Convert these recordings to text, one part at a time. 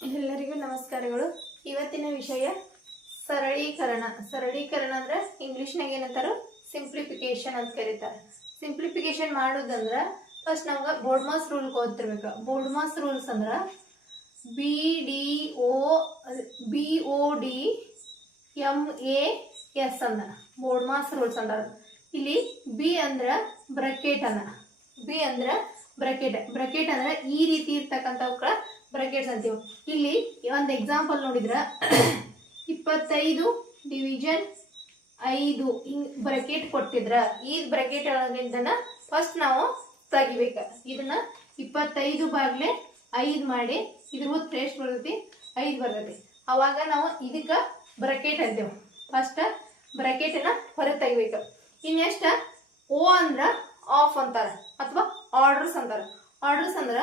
ಎಲ್ಲರಿಗೂ ನಮಸ್ಕಾರಗಳು. ಇವತ್ತಿನ ವಿಷಯ ಸರಳೀಕರಣ. ಸರಳೀಕರಣ ಅಂದ್ರೆ ಇಂಗ್ಲಿಷ್ನಾಗ ಏನಂತಾರ ಸಿಂಪ್ಲಿಫಿಕೇಶನ್ ಅಂತ ಕರೀತಾರೆ. ಸಿಂಪ್ಲಿಫಿಕೇಶನ್ ಮಾಡೋದಂದ್ರೆ ಫಸ್ಟ್ ನಮ್ಗೆ ಬೋರ್ಡ್ಮಾಸ್ ರೂಲ್ ಓದ್ತಿರ್ಬೇಕು ಬೋರ್ಡ್ಮಾಸ್ ರೂಲ್ಸ್ ಅಂದ್ರೆ B D O B O D M A S ಅಂದ ಬೋರ್ಡ್ಮಾಸ್ ರೂಲ್ಸ್ ಅಂದಾರ ಇಲ್ಲಿ ಬಿ ಅಂದ್ರ ಬ್ರಕೆಟ್ ಅನ್ನ ಬಿ ಅಂದ್ರೆ ಬ್ರಕೆಟ್ ಬ್ರಕೆಟ್ ಅಂದ್ರೆ ಈ ರೀತಿ ಇರ್ತಕ್ಕಂಥವುಗಳ ಬ್ರಕೆಟ್ಸ್ ಅಂತೀವಿ. ಇಲ್ಲಿ ಒಂದು ಎಕ್ಸಾಂಪಲ್ ನೋಡಿದ್ರೆ, ಇಪ್ಪತ್ತೈದು ಡಿವಿಷನ್ ಐದು ಹಿಂಗ್ ಬ್ರಕೆಟ್ ಕೊಟ್ಟಿದ್ರ. ಈ ಬ್ರಕೆಟ್ ಒಳಗಿಂದನ ಫಸ್ಟ್ ನಾವು ತೆಗಿಬೇಕು. ಇದನ್ನ ಇಪ್ಪತ್ತೈದು ಬಾಗ್ಲೆ ಐದು ಮಾಡಿ ಇದ್ರ ಉತ್ತರ ಎಷ್ಟು ಬರ್ತೈತಿ? ಐದು ಬರ್ತೈತಿ. ಅವಾಗ ನಾವು ಇದಕ್ಕೆ ಬ್ರಕೆಟ್ ಅಂತೇವೆ. ಫಸ್ಟ್ ಬ್ರಕೆಟ್ನ ಹೊರಗೆ ತೆಗಿಬೇಕು. ಇನ್ನೆಷ್ಟ? ಓ ಅಂದ್ರೆ ಆಫ್ ಅಂತಾರೆ, ಅಥವಾ ಆರ್ಡರ್ಸ್ ಅಂತಾರೆ. ಆರ್ಡರ್ಸ್ ಅಂದ್ರ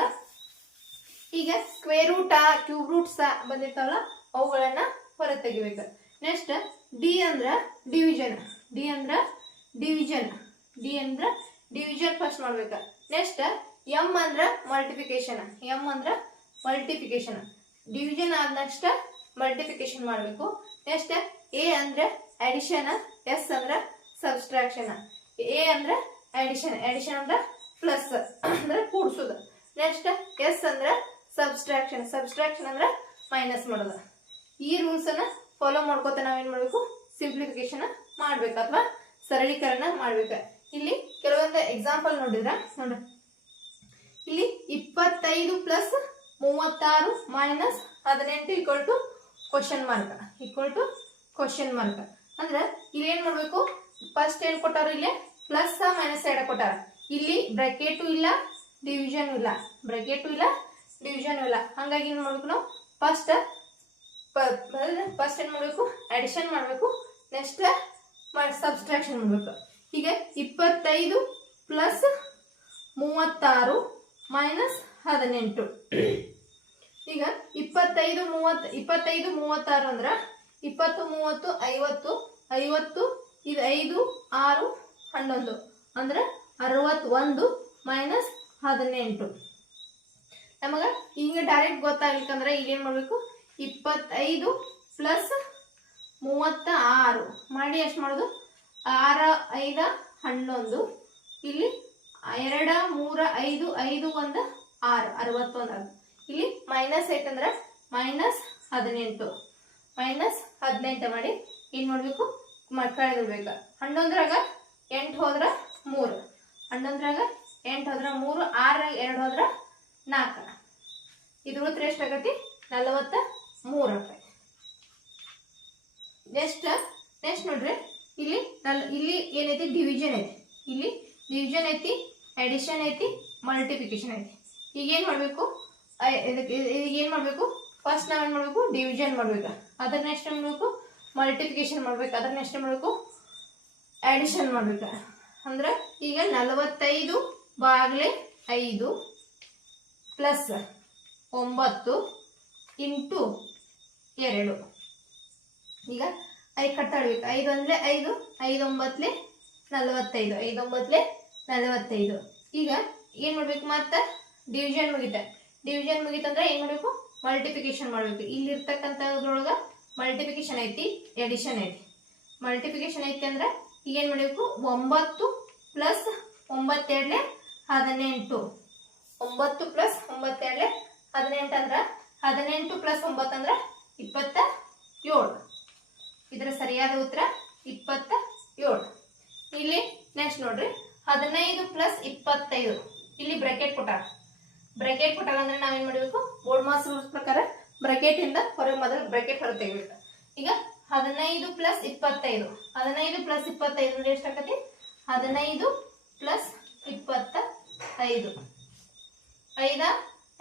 ಈಗ ಸ್ಕ್ವೇರ್ ರೂಟ್ ಆ ಕ್ಯೂಬ್ ರೂಟ್ಸ್ ಬಂದಿರ್ತಾವಲ್ಲ, ಅವುಗಳನ್ನ ಹೊರಗೆ ತೆಗಿಬೇಕು ನೆಕ್ಸ್ಟ್ ಡಿ ಅಂದ್ರ ಡಿವಿಷನ್ ಡಿ ಅಂದ್ರ ಡಿವಿಷನ್ ಡಿ ಅಂದ್ರ ಡಿವಿಷನ್ ಫಸ್ಟ್ ಮಾಡ್ಬೇಕು. ನೆಕ್ಸ್ಟ್ ಎಂ ಅಂದ್ರ ಮಲ್ಟಿಫಿಕೇಶನ್ ಎಂ ಅಂದ್ರ ಮಲ್ಟಿಫಿಕೇಶನ್ ಡಿವಿಜನ್ ಆದ ನೆಕ್ಸ್ಟ್ ಮಲ್ಟಿಫಿಕೇಶನ್ ಮಾಡಬೇಕು. ನೆಕ್ಸ್ಟ್ ಎ ಅಂದ್ರೆ ಅಡಿಷನ್ ಎಸ್ ಅಂದ್ರ ಸಬ್ಸ್ಟ್ರಾಕ್ಷನ್ ಎ ಅಂದ್ರ ಅಡಿಷನ್ ಅಡಿಷನ್ ಅಂದ್ರ ಪ್ಲಸ್ ಅಂದ್ರೆ ಕೂಡಿಸೋದು. ನೆಕ್ಸ್ಟ್ ಎಸ್ ಅಂದ್ರ ಸಬ್ಸ್ಟ್ರಾಕ್ಷನ್ ಸಬ್ಸ್ಟ್ರಾಕ್ಷನ್ ಅಂದ್ರೆ ಮೈನಸ್ ಮಾಡೋದು. ಈ ರೂಲ್ಸ್ ಅನ್ನ ಫಾಲೋ ಮಾಡ್ಕೋತ ನಾವೇನ್ ಮಾಡ್ಬೇಕು? ಸಿಂಪ್ಲಿಫಿಕೇಶನ್ ಮಾಡ್ಬೇಕು ಅಥವಾ ಸರಳೀಕರಣ ಮಾಡ್ಬೇಕು. ಇಲ್ಲಿ ಕೆಲವೊಂದು ಎಕ್ಸಾಂಪಲ್ ನೋಡಿದ್ರ? ನೋಡ್ರಿ ಇಲ್ಲಿ ಇಪ್ಪತ್ತೈದು ಪ್ಲಸ್ ಮೂವತ್ತಾರು ಮೈನಸ್ ಹದಿನೆಂಟು equal to question mark equal to question mark ಅಂದ್ರೆ ಇಲ್ಲಿ ಏನ್ ಮಾಡ್ಬೇಕು? ಫಸ್ಟ್ ಏನ್ ಕೊಟ್ಟಾರ ಇಲ್ಲಿ? ಪ್ಲಸ್ ಮೈನಸ್ ಎರಡ ಕೊಟ್ಟಾರ. ಇಲ್ಲಿ ಬ್ರಕೆಟು ಇಲ್ಲ ಡಿವಿಷನ್ ಇಲ್ಲ. ಬ್ರಕೆಟು ಇಲ್ಲ ಡಿವಿಷನ್ ಇಲ್ಲ ಹಂಗಾಗಿ ಏನು ಮಾಡ್ಬೇಕು ನಾವು? ಫಸ್ಟ್ ಫಸ್ಟ್ ಏನು ಮಾಡಬೇಕು? ಅಡಿಷನ್ ಮಾಡಬೇಕು. ನೆಕ್ಸ್ಟ್ ಸಬ್ಸ್ಟ್ರಾಕ್ಷನ್ ಮಾಡಬೇಕು. ಹೀಗೆ ಇಪ್ಪತ್ತೈದು ಪ್ಲಸ್ ಮೂವತ್ತಾರು ಮೈನಸ್ ಹದಿನೆಂಟು. ಈಗ ಇಪ್ಪತ್ತೈದು ಮೂವತ್ತು, ಇಪ್ಪತ್ತೈದು ಮೂವತ್ತಾರು ಅಂದ್ರೆ ಇಪ್ಪತ್ತು, ಮೂವತ್ತು, ಐವತ್ತು ಐವತ್ತು, ಇದು ಐದು, ಆರು, ಹನ್ನೊಂದು. ಅಂದ್ರೆ ಅರವತ್ತೊಂದು ಮೈನಸ್ ಹದಿನೆಂಟು. ನಮಗ ಹಿಂಗೆ ಡೈರೆಕ್ಟ್ ಗೊತ್ತಾಗ್ಲಿಕ್ಕಂದ್ರೆ ಈಗೇನು ಮಾಡಬೇಕು? ಇಪ್ಪತ್ತೈದು ಪ್ಲಸ್ ಮೂವತ್ತ ಆರು ಮಾಡಿ ಎಷ್ಟು ಮಾಡೋದು? ಆರ, ಐದ, ಹನ್ನೊಂದು. ಇಲ್ಲಿ ಎರಡ, ಮೂರ, ಐದು ಐದು, ಒಂದು, ಆರು. ಅರವತ್ತೊಂದು ಇಲ್ಲಿ ಮೈನಸ್ ಐತಂದ್ರೆ ಮೈನಸ್ ಹದಿನೆಂಟು. ಮೈನಸ್ ಹದಿನೆಂಟು ಮಾಡಿ ಏನು ಮಾಡಬೇಕು? ಕಳೆದಿರ್ಬೇಕು. ಹನ್ನೊಂದ್ರಾಗ ಎಂಟು ಹೋದ್ರೆ ಮೂರು. ಹನ್ನೊಂದ್ರಾಗ ಎಂಟು ಹೋದ್ರೆ ಮೂರು ಆರಾಗ ಎರಡು ಹೋದ್ರೆ ನಾಲ್ಕು. ಇದ್ರ ಉತ್ತರ ಎಷ್ಟಾಗತಿ ನಲವತ್ತ ಮೂರು ರೂಪಾಯಿ ನೆಕ್ಸ್ಟ್ ನೆಕ್ಸ್ಟ್ ನೋಡ್ರಿ. ಇಲ್ಲಿ ನಲ್, ಇಲ್ಲಿ ಏನೈತಿ? ಡಿವಿಷನ್ ಐತಿ. ಇಲ್ಲಿ ಡಿವಿಷನ್ ಐತಿ ಅಡಿಷನ್ ಐತಿ ಮಲ್ಟಿಪ್ಲಿಕೇಶನ್ ಐತಿ. ಈಗ ಏನ್ ಮಾಡ್ಬೇಕು? ಏನ್ ಮಾಡ್ಬೇಕು? ಫಸ್ಟ್ ನಾವೇನು ಮಾಡಬೇಕು? ಡಿವಿಷನ್ ಮಾಡಬೇಕು. ಅದ್ರ ನೆಕ್ಸ್ಟ್ ಏನು ಮಾಡಬೇಕು? ಮಲ್ಟಿಪ್ಲಿಕೇಶನ್ ಮಾಡ್ಬೇಕು. ಅದ್ರ ನೆಕ್ಸ್ಟ್ ಏನ್ ಮಾಡ್ಬೇಕು? ಅಡಿಷನ್ ಮಾಡ್ಬೇಕು. ಅಂದ್ರೆ ಈಗ ನಲವತ್ತೈದು ಬಾಗ್ಲೆ ಐದು ಪ್ಲಸ್ ಒಂಬತ್ತು ಇಂಟು ಎರಡು. ಈಗ ಐದು ಕಟ್ಟಾಡ್ಬೇಕು. ಐದು ಅಂದರೆ ಐದು ಐದು ಒಂಬತ್ತಲೆ ನಲವತ್ತೈದು. ಐದು ಒಂಬತ್ತಲೆ ನಲವತ್ತೈದು. ಈಗ ಏನು ಮಾಡಬೇಕು ಮತ್ತೆ ಡಿವಿಷನ್ ಮುಗಿತ. ಡಿವಿಷನ್ ಮುಗಿತಂದ್ರೆ ಏನು ಮಾಡಬೇಕು? ಮಲ್ಟಿಪ್ಲಿಕೇಶನ್ ಮಾಡಬೇಕು. ಇಲ್ಲಿರ್ತಕ್ಕಂಥದ್ರೊಳಗೆ ಮಲ್ಟಿಪ್ಲಿಕೇಶನ್ ಐತಿ ಎಡಿಷನ್ ಐತಿ. ಮಲ್ಟಿಪ್ಲಿಕೇಶನ್ ಐತಿ ಅಂದ್ರೆ ಈಗ ಏನು ಮಾಡಬೇಕು? ಒಂಬತ್ತು ಪ್ಲಸ್ ಒಂಬತ್ತೆರಡಲೆ ಹದಿನೆಂಟು. ಒಂಬತ್ತು ಪ್ಲಸ್ ಒಂಬತ್ತೆರಡ್ಲೆ ಹದಿನೆಂಟು ಅಂದ್ರೆ ಹದಿನೆಂಟು ಪ್ಲಸ್ ಒಂಬತ್ತು ಅಂದ್ರೆ ಇಪ್ಪತ್ತ ಏಳು. ಇದರ ಸರಿಯಾದ ಉತ್ತರ ಇಪ್ಪತ್ತ ಏಳು. ಇಲ್ಲಿ ನೆಕ್ಸ್ಟ್ ನೋಡ್ರಿ. ಹದಿನೈದು ಪ್ಲಸ್ ಇಪ್ಪತ್ತೈದು. ಇಲ್ಲಿ ಬ್ರಕೆಟ್ ಕೊಟ್ಟಾರ. ಬ್ರಕೆಟ್ ಕೊಟ್ಟಾರ ಅಂದ್ರೆ ನಾವೇನ್ ಮಾಡಬೇಕು? ಬೋರ್ಡ್ ಮಾಸ್ ರೂಲ್ಸ್ ಪ್ರಕಾರ ಬ್ರಾಕೆಟ್ ಇಂದ ಹೊರಗೆ ಮೊದಲು ಬ್ರಾಕೆಟ್ ಹೊರಗೆ ತೆಗಿಬೇಕು. ಈಗ ಹದಿನೈದು ಪ್ಲಸ್ ಇಪ್ಪತ್ತೈದು. ಹದಿನೈದು ಪ್ಲಸ್ ಇಪ್ಪತ್ತೈದು ಅಂದ್ರೆ ಎಷ್ಟಾಗತಿ ಹದಿನೈದು ಪ್ಲಸ್ ಇಪ್ಪತ್ತ ಐದು ಐದ?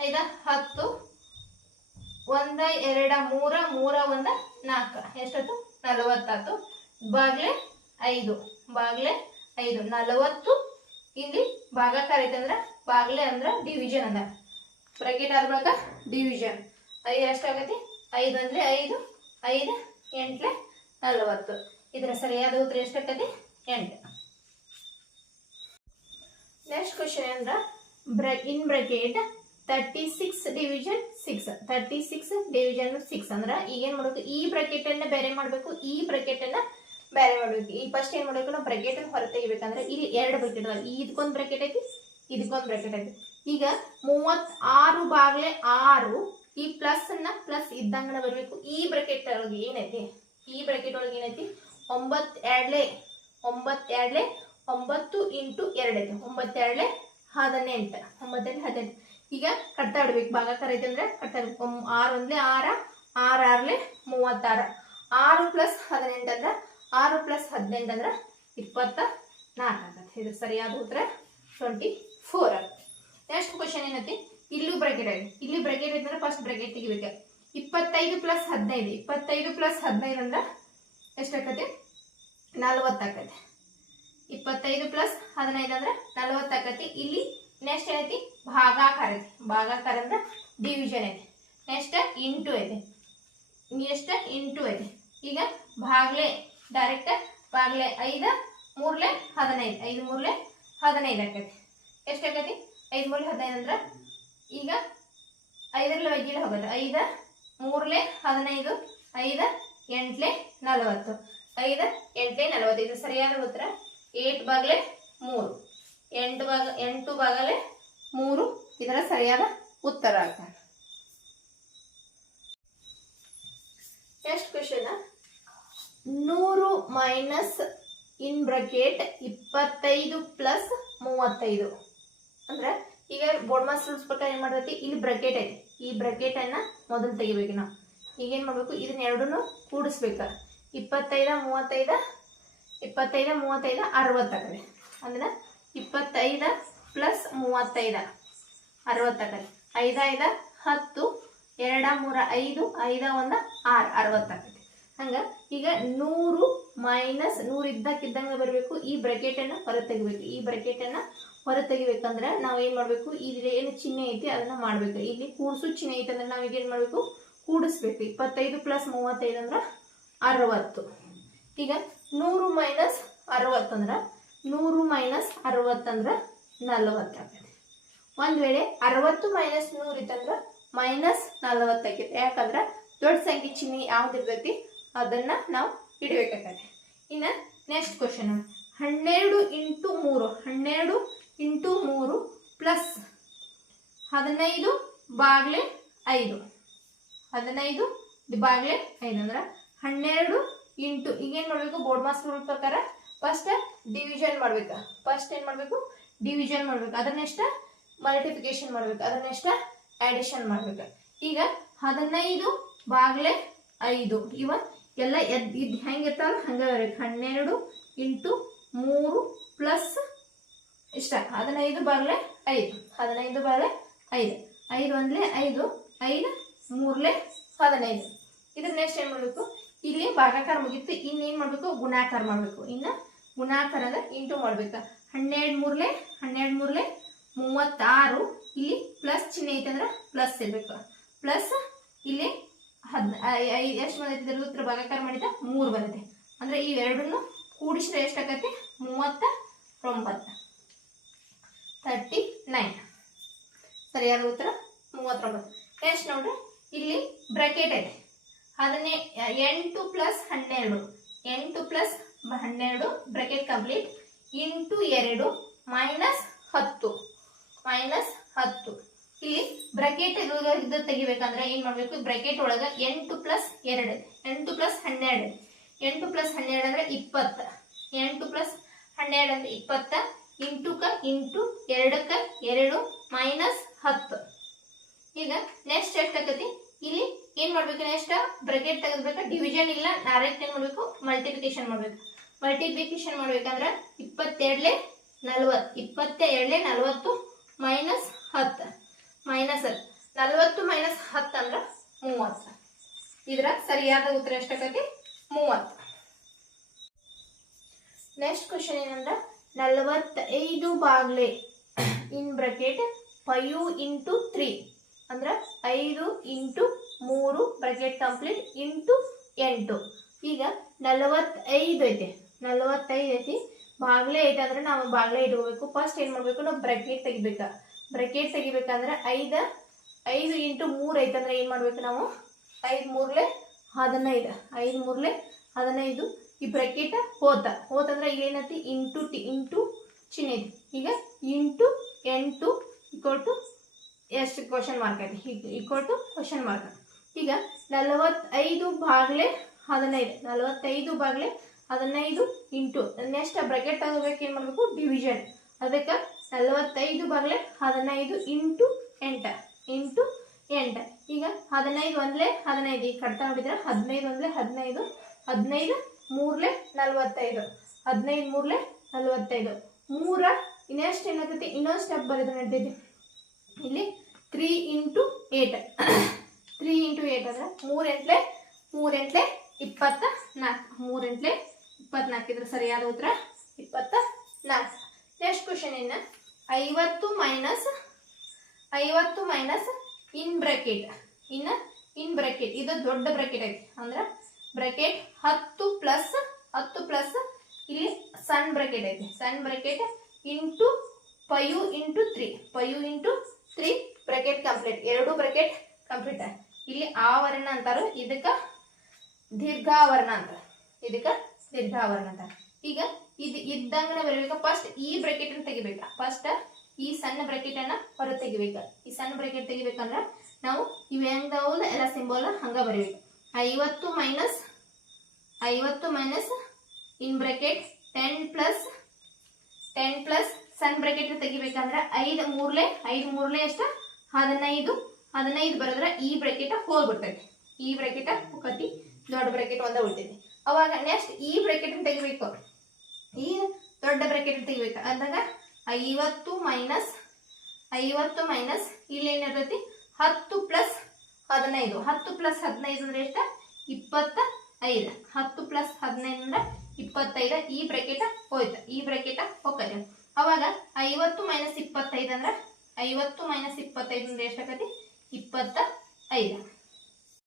ಐದ, ಹತ್ತು, ಒಂದ, ಎರಡ, ಮೂರ ಮೂರ, ಒಂದ, ನಾಲ್ಕ. ಎಷ್ಟತ್ತು? ನಲವತ್ತಾತು ಬಾಗ್ಲೆ ಐದು. ಬಾಗ್ಲೆ ಐದು. ನಲವತ್ತು ಇಲ್ಲಿ ಭಾಗಾಕಾರ ಐತಿ ಅಂದ್ರ, ಬಾಗ್ಲೆ ಅಂದ್ರ ಡಿವಿಷನ್ ಅದ. ಬ್ರಾಕೆಟ್ ಬಳಿಕ ಡಿವಿಷನ್ ಐದು ಎಷ್ಟಾಗತಿ ಐದು ಅಂದ್ರೆ ಐದು ಐದು, ಎಂಟ್ಲೆ ನಲವತ್ತು. ಇದರ ಸರಿಯಾದ ಉತ್ತರ ಎಷ್ಟಾಗತಿ ಎಂಟು. ನೆಕ್ಸ್ಟ್ ಕ್ವಶನ್ ಅಂದ್ರ ಬ್ರ in bracket thirty six division six thirty six division six ಅಂದ್ರೆ ಈಗ ಮಾಡಬೇಕು? ಈ ಬ್ರಾಕೆಟ್ ಅನ್ನ ಬೇರೆ ಮಾಡಬೇಕು, ಈ ಬ್ರಾಕೆಟ್ ಅನ್ನ ಬೇರೆ ಮಾಡಬೇಕು. ಈ ಫಸ್ಟ್ ಏನು ಮಾಡಬೇಕು? ನಾವು ಬ್ರಾಕೆಟ್ ಹೊರ ತೆಗಿಬೇಕಂದ್ರೆ ಇಲ್ಲಿ ಎರಡು ಬ್ರಾಕೆಟ್ ಅದಾವ. ಇದಕ್ಕೊಂದು ಬ್ರಾಕೆಟ್ ಐತಿ ಇದಕ್ಕೊಂದು ಬ್ರಾಕೆಟ್ ಐತಿ. ಈಗ ಮೂವತ್ ಆರು ಬಾಗ್ಲೆ ಆರು ಈ ಪ್ಲಸ್ ಪ್ಲಸ್ ಇದ್ದಂಗನ ಬರಬೇಕು. ಈ ಬ್ರಾಕೆಟ್ ಒಳಗೆ ಏನೈತಿ? ಈ ಬ್ರಾಕೆಟ್ ಒಳಗೆ ಏನೈತಿ? ಒಂಬತ್ ಎರಡಲೆ ಒಂಬತ್ ಎರಡಲೆ ಒಂಬತ್ತು ಇಂಟು ಎರಡೈತಿ ಒಂಬತ್ತೆರಡಲೆ ಹದಿನೆಂಟು. ಒಂಬತ್ತೆರಡು ಹದಿನೆಂಟು. ಈಗ ಕಟ್ತಾ ಇಡ್ಬೇಕು ಭಾಗಾಕಾರ ಇದೆ ಅಂದ್ರೆ ಕಟ್ತಾ ಇಡ್ಬೇಕು ಆರು ಒಂದ್ಲೆ ಆರ, ಆರ್ ಆರ್ಲೆ ಮೂವತ್ತಾರ. ಆರು ಪ್ಲಸ್ ಹದಿನೆಂಟು ಅಂದ್ರೆ ಆರು ಪ್ಲಸ್ ಹದಿನೆಂಟು ಅಂದ್ರೆ ಇಪ್ಪತ್ತ ನಾಲ್ಕು ಆಗತ್ತೆ. ಇದು ಸರಿಯಾದ ಉತ್ತರ ಟ್ವೆಂಟಿ ಫೋರ್. ನೆಕ್ಸ್ಟ್ ಕ್ವಶನ್ ಏನೈತಿ? ಇಲ್ಲೂ ಬ್ರಾಕೆಟ್ ಆಗಿ ಇಲ್ಲಿ ಬ್ರಾಕೆಟ್ ಇದ್ರೆ ಫಸ್ಟ್ ಬ್ರಾಕೆಟ್ ತೆಗಿಬೇಕು. ಇಪ್ಪತ್ತೈದು ಪ್ಲಸ್ ಹದಿನೈದು. ಇಪ್ಪತ್ತೈದು ಪ್ಲಸ್ ಹದಿನೈದು ಅಂದ್ರೆ ಎಷ್ಟಾಕತಿ ನಲ್ವತ್ತು ಆಕತಿ ಇಪ್ಪತ್ತೈದು ಪ್ಲಸ್ ಹದಿನೈದು ಅಂದ್ರೆ ನಲ್ವತ್ತು ಆಕತಿ ಇಲ್ಲಿ ನೆಕ್ಸ್ಟ್ ಏನೈತಿ? ಭಾಗಾಕಾರ ಐತಿ. ಭಾಗಾಕಾರ ಅಂದ್ರೆ ಡಿವಿಷನ್ ಐತಿ. ನೆಕ್ಸ್ಟ್ ಇಂಟು ಇದೆ ನೆಕ್ಸ್ಟ್ ಇಂಟು ಇದೆ ಈಗ ಭಾಗ್ಲೆ ಡೈರೆಕ್ಟ್ ಭಾಗ್ಲೆ ಐದು, ಮೂರ್ಲೆ ಹದಿನೈದು. ಐದು, ಮೂರ್ಲೆ ಹದಿನೈದು ಆಕೈತಿ. ಎಷ್ಟು ಆಕೈತಿ? ಐದು, ಮೂರ್ಲೆ ಹದಿನೈದು ಅಂದ್ರೆ ಈಗ ಐದರಲ್ಲಿ ವೈದ್ಯಲೆ ಹೋಗೋದು ಐದು, ಮೂರ್ಲೆ ಹದಿನೈದು, ಐದು, ಎಂಟ್ಲೆ ನಲವತ್ತು. ಐದು, ಎಂಟ್ಲೆ ಇದು ಸರಿಯಾದ ಉತ್ತರ? ಏಟ್ ಬಾಗ್ಲೆ ಮೂರು. ಎಂಟು ಭಾಗ ಎಂಟು ಭಾಗಲೇ ಮೂರು. ಇದರ ಸರಿಯಾದ ಉತ್ತರ ಆಗ್ತದೆ ನೆಕ್ಸ್ಟ್ ಕ್ವೆಶನ್ ನೂರು ಮೈನಸ್ ಇನ್ ಬ್ರಕೆಟ್ ಇಪ್ಪತ್ತೈದು ಪ್ಲಸ್ ಮೂವತ್ತೈದು. ಅಂದ್ರೆ ಈಗ ಬೋರ್ಡ್ ಮಾಸ್ಟರ್ ರೂಲ್ಸ್ ಪ್ರಕಾರ ಏನ್ ಮಾಡ್ತೈತಿ? ಇಲ್ಲಿ ಬ್ರಕೆಟ್ ಐತಿ. ಈ ಬ್ರಕೆಟ್ ಅನ್ನ ಮೊದಲು ತೆಗಿಬೇಕು ನಾವು. ಈಗ ಏನ್ ಮಾಡ್ಬೇಕು? ಇದನ್ನ ಎರಡನ್ನು ಕೂಡಿಸ್ಬೇಕು. ಇಪ್ಪತ್ತೈದ, ಮೂವತ್ತೈದ ಇಪ್ಪತ್ತೈದ, ಮೂವತ್ತೈದ ಅರವತ್ತಾಗ್ರಿ ಅಂದ್ರೆ ಇಪ್ಪತ್ತೈದ ಪ್ಲಸ್ ಮೂವತ್ತೈದ. ಐದ ಐದ ಹತ್ತು, ಎರಡ, ಮೂರ, ಐದು, ಐದ, ಒಂದ, ಆರು. ಅರವತ್ತಾಗತ್ತೆ ಹಂಗ ಈಗ ನೂರು ಮೈನಸ್ ನೂರು ಇದ್ದಕ್ಕಿದ್ದಂಗೆ ಬರಬೇಕು. ಈ ಬ್ರಕೆಟನ್ನು ಹೊರತೆಗಿಬೇಕು. ಹೊರ ತೆಗಿಬೇಕು ಈ ಬ್ರಕೆಟನ್ನು ಹೊರತೆಗಿಬೇಕಂದ್ರೆ ಹೊರ ತೆಗಿಬೇಕಂದ್ರೆ ನಾವು ಏನು ಮಾಡಬೇಕು? ಇಲ್ಲಿ ಏನು ಚಿಹ್ನೆ ಐತಿ, ಅದನ್ನು ಮಾಡಬೇಕು. ಇಲ್ಲಿ ಕೂಡಿಸು ಚಿಹ್ನೆ ಐತೆ ಅಂದ್ರೆ ನಾವೀಗ ಏನು ಮಾಡಬೇಕು? ಕೂಡಿಸ್ಬೇಕು. ಇಪ್ಪತ್ತೈದು ಪ್ಲಸ್ ಮೂವತ್ತೈದು ಅಂದ್ರೆ ಅರವತ್ತು. ಈಗ ನೂರು ಮೈನಸ್ ಅರವತ್ತಂದ್ರೆ ನೂರು ಮೈನಸ್ ಅರವತ್ತಂದ್ರ ನಲವತ್ತಾಗತ್ತೆ ಒಂದು ವೇಳೆ ಅರವತ್ತು ಮೈನಸ್ ನೂರು ಇತ್ತಂದ್ರೆ ಮೈನಸ್ ನಲವತ್ತಾಗೈತೆ ಯಾಕಂದ್ರೆ ದೊಡ್ಡ ಸಂಖ್ಯೆ ಚಿಹ್ನೆ ಯಾವ್ದಿರ್ತೈತಿ ಅದನ್ನ ನಾವು ಇಡಬೇಕಾಗತ್ತೆ. ಇನ್ನ ನೆಕ್ಸ್ಟ್ ಕ್ವಶನ್ ಹನ್ನೆರಡು ಇಂಟು ಮೂರು, ಹನ್ನೆರಡು ಇಂಟು ಮೂರು ಪ್ಲಸ್ ಹದಿನೈದು ಬಾಗ್ಲೆ ಐದು. ಹದಿನೈದು ಬಾಗ್ಲೆ ಐದು ಅಂದ್ರೆ ಹನ್ನೆರಡು ಇಂಟು ಈಗೇನು ಮಾಡಬೇಕು? ಬೋರ್ಡ್ ಮಾಸ್ ರೂಲ್ ಪ್ರಕಾರ ಫಸ್ಟ್ ಡಿವಿಷನ್ ಮಾಡ್ಬೇಕು. ಫಸ್ಟ್ ಏನ್ ಮಾಡ್ಬೇಕು? ಡಿವಿಷನ್ ಮಾಡ್ಬೇಕು. ಅದನ್ನೆಷ್ಟ? ಮಲ್ಟಿಫಿಕೇಶನ್ ಮಾಡ್ಬೇಕು. ಅದನ್ನೆಷ್ಟ? ಆಡಿಷನ್ ಮಾಡ್ಬೇಕು. ಈಗ ಹದಿನೈದು ಬಾಗ್ಲೆ ಐದು. ಇವ ಎಲ್ಲ ಎದ್ ಇದು ಹೆಂಗಿರ್ತಾವ ಹಂಗ ಬರ್ಬೇಕು ಹನ್ನೆರಡು ಇಂಟು ಮೂರು ಪ್ಲಸ್ ಇಷ್ಟ. ಹದಿನೈದು ಬಾಗ್ಲೆ ಐದು. ಹದಿನೈದು ಬಾಗ್ಲೆ ಐದು. ಐದು ಒಂದ್ಲೆ ಐದು. ಐದು ಮೂರ್ಲೆ ಹದಿನೈದು. ಇದ್ರ ನೆಕ್ಸ್ಟ್ ಏನ್ ಮಾಡ್ಬೇಕು? ಇಲ್ಲಿ ಭಾಗಾಕಾರ ಮುಗೀತು. ಇನ್ನೇನ್ ಮಾಡ್ಬೇಕು? ಗುಣಾಕಾರ ಮಾಡ್ಬೇಕು. ಇನ್ನ ಗುಣಾಕಾರದ ಇಂಟು ಮಾಡ್ಬೇಕು. ಹನ್ನೆರಡು ಮೂರ್ಲೆ ಹನ್ನೆರಡು ಮೂರ್ಲೆ ಮೂವತ್ತಾರು. ಇಲ್ಲಿ ಪ್ಲಸ್ ಚಿಹ್ನೆ ಅಂದ್ರೆ ಪ್ಲಸ್ ಇರ್ಬೇಕು. ಪ್ಲಸ್ ಇಲ್ಲಿ ಹದ್ ಎಷ್ಟು ಬಂದೈತೆ ಉತ್ತರ ಭಾಗಾಕಾರ ಮಾಡಿದ ಮೂರು ಬರುತ್ತೆ ಅಂದ್ರೆ ಈ ಎರಡನ್ನು ಕೂಡಿಸಿದ್ರೆ ಎಷ್ಟಾಗತ್ತೆ? ಮೂವತ್ತ ಒಂಬತ್ತು ತರ್ಟಿ ನೈನ್ ಸರಿಯಾದ ಉತ್ತರ ಮೂವತ್ತೊಂಬತ್ತು. ಎಷ್ಟು ನೋಡ್ರಿ? ಇಲ್ಲಿ ಬ್ರಾಕೆಟ್ ಐತೆ. ಅದನ್ನೇ ಎಂಟು ಪ್ಲಸ್ ಹನ್ನೆರಡು. ಎಂಟು ಪ್ಲಸ್ ಹನ್ನೆರಡು ಬ್ರಾಕೆಟ್ ಕಂಪ್ಲೀಟ್ ಇಂಟು ಎರಡು ಮೈನಸ್ ಹತ್ತು. ಮೈನಸ್ ಹತ್ತು. ಇಲ್ಲಿ ಬ್ರಾಕೆಟ್ ಇದು ತೆಗಿಬೇಕಂದ್ರೆ ಏನ್ ಮಾಡ್ಬೇಕು? ಬ್ರಾಕೆಟ್ ಒಳಗ ಎಂಟು ಪ್ಲಸ್ ಎರಡು. ಎಂಟು ಪ್ಲಸ್ ಹನ್ನೆರಡು. ಎಂಟು ಪ್ಲಸ್ ಹನ್ನೆರಡು ಅಂದ್ರೆ ಇಪ್ಪತ್ತ. ಎಂಟು ಪ್ಲಸ್ ಹನ್ನೆರಡು ಅಂದ್ರೆ ಇಪ್ಪತ್ತ. ಇಂಟುಕ ಇಂಟು ಎರಡಕ್ಕ ಎರಡು ಮೈನಸ್ ಹತ್ತು. ಈಗ ನೆಕ್ಸ್ಟ್ ಎಷ್ಟಾಗತಿ ಇಲ್ಲಿ ಏನ್ ಮಾಡ್ಬೇಕು ನೆಕ್ಸ್ಟ್ ಬ್ರಾಕೆಟ್ ತೆಗೆದ್ಬೇಕು? ಡಿವಿಷನ್ ಇಲ್ಲ. ಡೈರೆಕ್ಟ್ ಏನ್ ಮಾಡ್ಬೇಕು? ಮಲ್ಟಿಪ್ಲಿಕೇಶನ್ ಮಾಡ್ಬೇಕು. ಮಲ್ಟಿಪ್ಲಿಕೇಶನ್ ಮಾಡ್ಬೇಕಂದ್ರೆ ಇಪ್ಪತ್ತೆರಡಲೆ ನಲ್ವತ್ ಇಪ್ಪತ್ತೆರಡ್ಲೆ ನಲ್ವತ್ತು ಮೈನಸ್ ಹತ್ತು. ಮೈನಸ್ ಹತ್ತು ನಲ್ವತ್ತು ಮೈನಸ್ ಹತ್ತು ಅಂದ್ರೆ ಮೂವತ್ತು. ಇದರ ಸರಿಯಾದ ಉತ್ತರ ಎಷ್ಟಾಗತಿ ಮೂವತ್ತು. ನೆಕ್ಸ್ಟ್ ಕ್ವಶನ್ ಏನಂದ್ರೆ ನಲವತ್ತೈದು ಬಾಗ್ಲೆ in bracket five into three ಅಂದ್ರೆ ಐದು ಇಂಟು ಮೂರು ಬ್ರಕೆಟ್ ಕಂಪ್ಲೀಟ್ ಇಂಟು ಎಂಟು. ಈಗ ನಲವತ್ತೈದು ಐತೆ. ನಲವತ್ತೈದು ಐತಿ. ಬಾಗ್ಲೆ ಐತೆ ಅಂದ್ರೆ ನಾವು ಬಾಗ್ಲೆ ಇಟ್ಕೋಬೇಕು ಫಸ್ಟ್ ಏನು ಮಾಡಬೇಕು? ನಾವು ಬ್ರಕೆಟ್ ತೆಗಿಬೇಕು. ಬ್ರಕೆಟ್ ತೆಗಿಬೇಕಂದ್ರೆ ಐದು ಐದು ಇಂಟು ಮೂರು ಐತಂದ್ರೆ ಏನು ಮಾಡ್ಬೇಕು ನಾವು? ಐದು ಮೂರಲೆ ಹದಿನೈದು. ಐದು ಮೂರಲೆ ಹದಿನೈದು. ಈ ಬ್ರಾಕೆಟ್ ಹೋತ. ಹೋತಂದ್ರೆ ಈಗ ಏನೈತಿ? ಇಂಟು ಟಿ ಇಂಟು ಚಿಹ್ನೆ ಐತಿ ಈಗ ಇಂಟು ಎಂಟು ಇಕ್ವಲ್ ಟು ಎಷ್ಟು ಕ್ವಶನ್ ಮಾರ್ಕ್ ಐತಿ? ಈಗ ಈಕ್ವಲ್ ಟು ಕ್ವಶನ್ ಮಾರ್ಕ್ ಈಗ ನಲವತ್ತೈದು ಬಾಗ್ಲೆ ಹದಿನೈದು. ನಲವತ್ತೈದು ಬಾಗ್ಲೆ ಹದಿನೈದು ಇಂಟು ನೆಕ್ಸ್ಟ್ ಬ್ರಾಕೆಟ್ ತಗೋಬೇಕು ಏನು ಮಾಡಬೇಕು? ಡಿವಿಷನ್ ಅದಕ್ಕೆ ನಲವತ್ತೈದು ಬಾಗ್ಲೆ ಹದಿನೈದು ಇಂಟು ಎಂಟು. ಇಂಟು ಎಂಟು. ಈಗ ಹದಿನೈದು ಒಂದ್ಲೆ ಹದಿನೈದು. ಈಗ ಕಟ್ತಾ ನೋಡಿದ್ರೆ ಹದಿನೈದು ಒಂದ್ಲೆ ಹದಿನೈದು ಹದಿನೈದು ಮೂರ್ಲೆ ನಲವತ್ತೈದು, ಹದಿನೈದು ಮೂರ್ಲೆ ನಲವತ್ತೈದು. ಮೂರ ಇನ್ನೆಷ್ಟು ಏನಾಗುತ್ತೆ? ಇನ್ನೊಂದು ಸ್ಟೆಪ್ ಬರೋದು ನಡ್ದೈತಿ ಇಲ್ಲಿ three into eight three into eight ಅಂದ್ರೆ ಮೂರು ಎಂಟ್ಲೆ ಮೂರು ಎಂಟ್ಲೆ ಇಪ್ಪತ್ತ ನಾಲ್ಕು ಮೂರು ಎಂಟ್ಲೆ ಇದ್ರೆ ಸರಿಯಾದ ಉತ್ತರ? ಇಪ್ಪತ್ತ ನಾಲ್ಕು. ನೆಕ್ಸ್ಟ್ ಕ್ವಶನ್ ಇನ್ನು ಐವತ್ತು ಮೈನಸ್ ಐವತ್ತು ಮೈನಸ್ ಇನ್ ಬ್ರಾಕೆಟ್ ಇನ್ನು ಇನ್ ಬ್ರಾಕೆಟ್ ಇದು ದೊಡ್ಡ ಬ್ರಾಕೆಟ್ ಐತಿ ಅಂದ್ರೆ ಬ್ರಾಕೆಟ್ ಹತ್ತು ಪ್ಲಸ್ ಹತ್ತು ಪ್ಲಸ್ ಇಲ್ಲಿ ಸಣ್ಣ ಬ್ರಾಕೆಟ್ ಐತಿ. ಸಣ್ಣ bracket into five into three five into three bracket complete ಎರಡು ಬ್ರಾಕೆಟ್ ಕಂಪ್ಲೀಟ್ ಇಲ್ಲಿ ಆವರಣ ಅಂತಾರ. ಇದಕ್ಕ ದೀರ್ಘಾವರಣ ಅಂತ ಇದಕ್ಕ ದೀರ್ಘಾವರಣ ಈಗ ಇದು ಇದ್ದಂಗನ ಬರಬೇಕು ಫಸ್ಟ್ ಈ ಬ್ರಾಕೆಟ್ ಅನ್ನು ತೆಗಿಬೇಕು. ಫಸ್ಟ್ ಈ ಸಣ್ಣ ಬ್ರಾಕೆಟ್ ಅನ್ನ ಹೊರ ತೆಗಿಬೇಕು. ಈ ಸಣ್ಣ ಬ್ರಾಕೆಟ್ ತೆಗಿಬೇಕಂದ್ರ ನಾವು ಇವ್ ಹೆಂಗ್ದಾವಲ್ಲ ಎಲ್ಲ ಸಿಂಬಲ್ ಹಂಗ ಬರೀಬೇಕು. ಐವತ್ತು ಮೈನಸ್ ಐವತ್ತು minus in bracket ten plus ten plus ಸಣ್ಣ ಬ್ರಾಕೆಟ್ ತೆಗಿಬೇಕಂದ್ರ ಐದು ಮೂರ್ಲೆ ಐದು ಮೂರ್ಲೆ ಎಷ್ಟ? ಹದಿನೈದು. ಹದಿನೈದು ಬರೆದ್ರೆ ಈ ಬ್ರಾಕೆಟ್ ಹೋಗ್ಬಿಡ್ತೈತಿ. ಈ ಬ್ರಾಕೆಟ್ ಕಟ್ಟಿ ದೊಡ್ಡ ಬ್ರಾಕೆಟ್ ಒಂದ ಉಳಿತೈತಿ. ಅವಾಗ ನೆಕ್ಸ್ಟ್ ಈ ಬ್ರಾಕೆಟ್ ತೆಗಿಬೇಕು. ಈ ದೊಡ್ಡ ಬ್ರಾಕೆಟ್ ತೆಗಿಬೇಕು. ಅಂದಾಗ ಐವತ್ತು ಮೈನಸ್ ಐವತ್ತು ಮೈನಸ್ ಇಲ್ಲಿ ಏನಿರ್ತೈತಿ ಹತ್ತು ಪ್ಲಸ್ ಹದಿನೈದು. ಹತ್ತು ಪ್ಲಸ್ ಹದಿನೈದು ಅಂದ್ರೆ ಎಷ್ಟು? ಇಪ್ಪತ್ತ ಐದು ಹತ್ತು ಪ್ಲಸ್ ಹದಿನೈದು ಅಂದ್ರೆ ಇಪ್ಪತ್ತೈದು. ಈ ಬ್ರಾಕೆಟ್ ಹೋಯ್ತು. ಈ ಬ್ರಾಕೆಟ್ ಹೋಗ್ತದೆ. ಅವಾಗ ಐವತ್ತು ಮೈನಸ್ ಇಪ್ಪತ್ತೈದು ಅಂದ್ರೆ ಐವತ್ತು ಮೈನಸ್ ಇಪ್ಪತ್ತೈದು ಅಂದ್ರೆ ಎಷ್ಟಾಗತಿ ಇಪ್ಪತ್ತ ಐದು